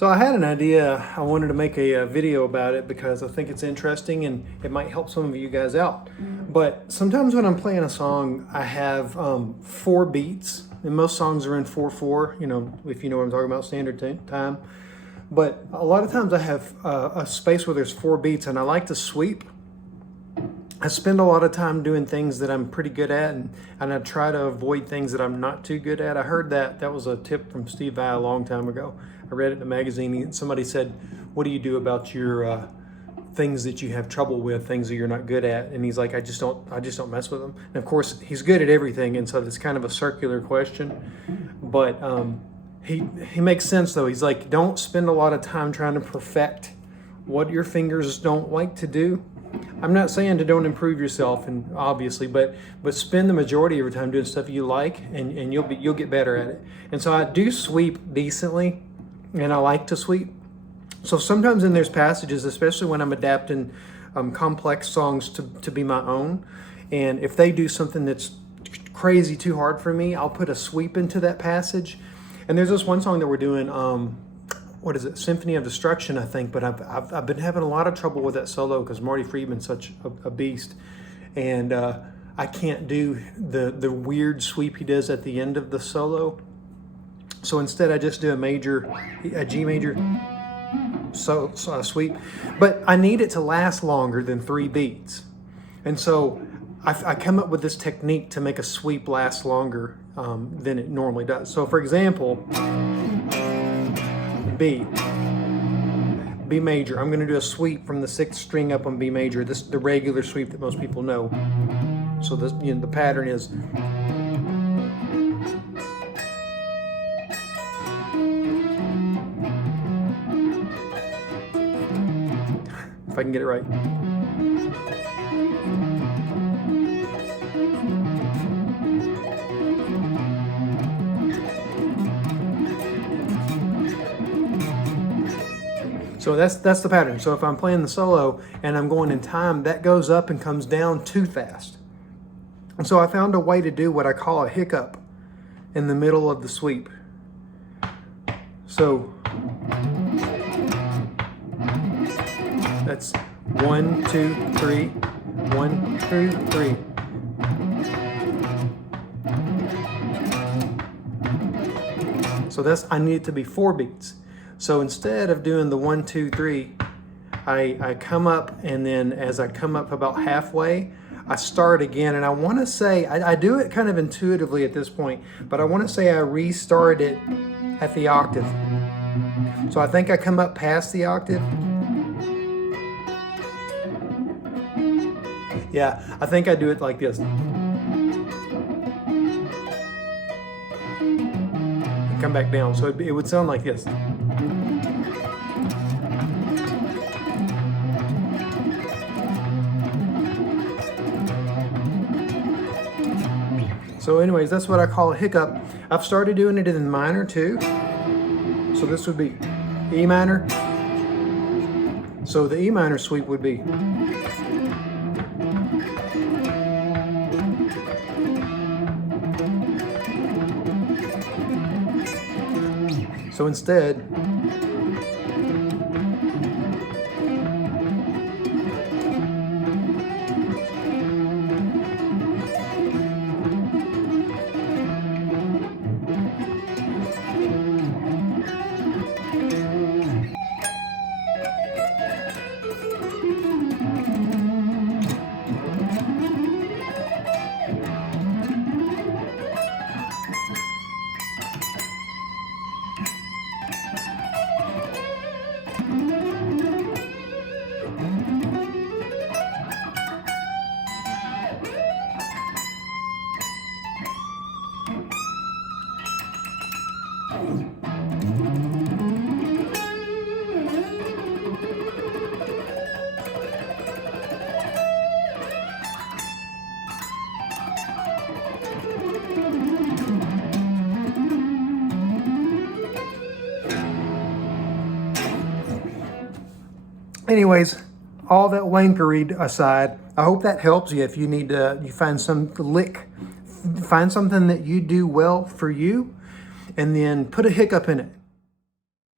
So I had an idea. I wanted to make a video about it because I think it's interesting and it might help some of you guys out. But sometimes when I'm playing a song, I have 4 beats, and most songs are in 4/4. You know, if you know what I'm talking about, standard time. But a lot of times I have a space where there's 4 beats, and I like to sweep. I spend a lot of time doing things that I'm pretty good at, and I try to avoid things that I'm not too good at. I heard that was a tip from Steve Vai a long time ago. I read it in a magazine. Somebody said, "What do you do about your things that you have trouble with, things that you're not good at?" And he's like, I just don't mess with them. And of course, he's good at everything, and so it's kind of a circular question. But he makes sense though. He's like, don't spend a lot of time trying to perfect what your fingers don't like to do. I'm not saying to don't improve yourself, and obviously, but spend the majority of your time doing stuff you like, and you'll get better at it. And so I do sweep decently, and I like to sweep. So sometimes in there's passages, especially when I'm adapting complex songs to be my own, and if they do something that's crazy too hard for me, I'll put a sweep into that passage. And there's this one song that we're doing. What is it? Symphony of Destruction, I think. But I've been having a lot of trouble with that solo because Marty Friedman's such a beast, and I can't do the weird sweep he does at the end of the solo. So instead, I just do a G major sweep. But I need it to last longer than 3 beats, and so I come up with this technique to make a sweep last longer than it normally does. So, for example, B major. I'm going to do a sweep from the 6th string up on B major. This the regular sweep that most people know. So this, the pattern is. If I can get it right. So that's the pattern. So if I'm playing the solo and I'm going in time, that goes up and comes down too fast. And so I found a way to do what I call a hiccup in the middle of the sweep. So that's 1, 2, 3, 1, 2, 3. So I need it to be 4 beats. So instead of doing the 1, 2, 3, I come up, and then as I come up about halfway, I start again. And I want to say, I do it kind of intuitively at this point, but I want to say I restart it at the octave. So I think I come up past the octave. Yeah, I think I do it like this. And come back down. So it would sound like this. So anyways, that's what I call a hiccup. I've started doing it in minor too. So this would be E minor. So the E minor sweep would be. So instead, anyways, all that wankery aside, I hope that helps you. If you need to, you find some find something that you do well for you, and then put a hiccup in it.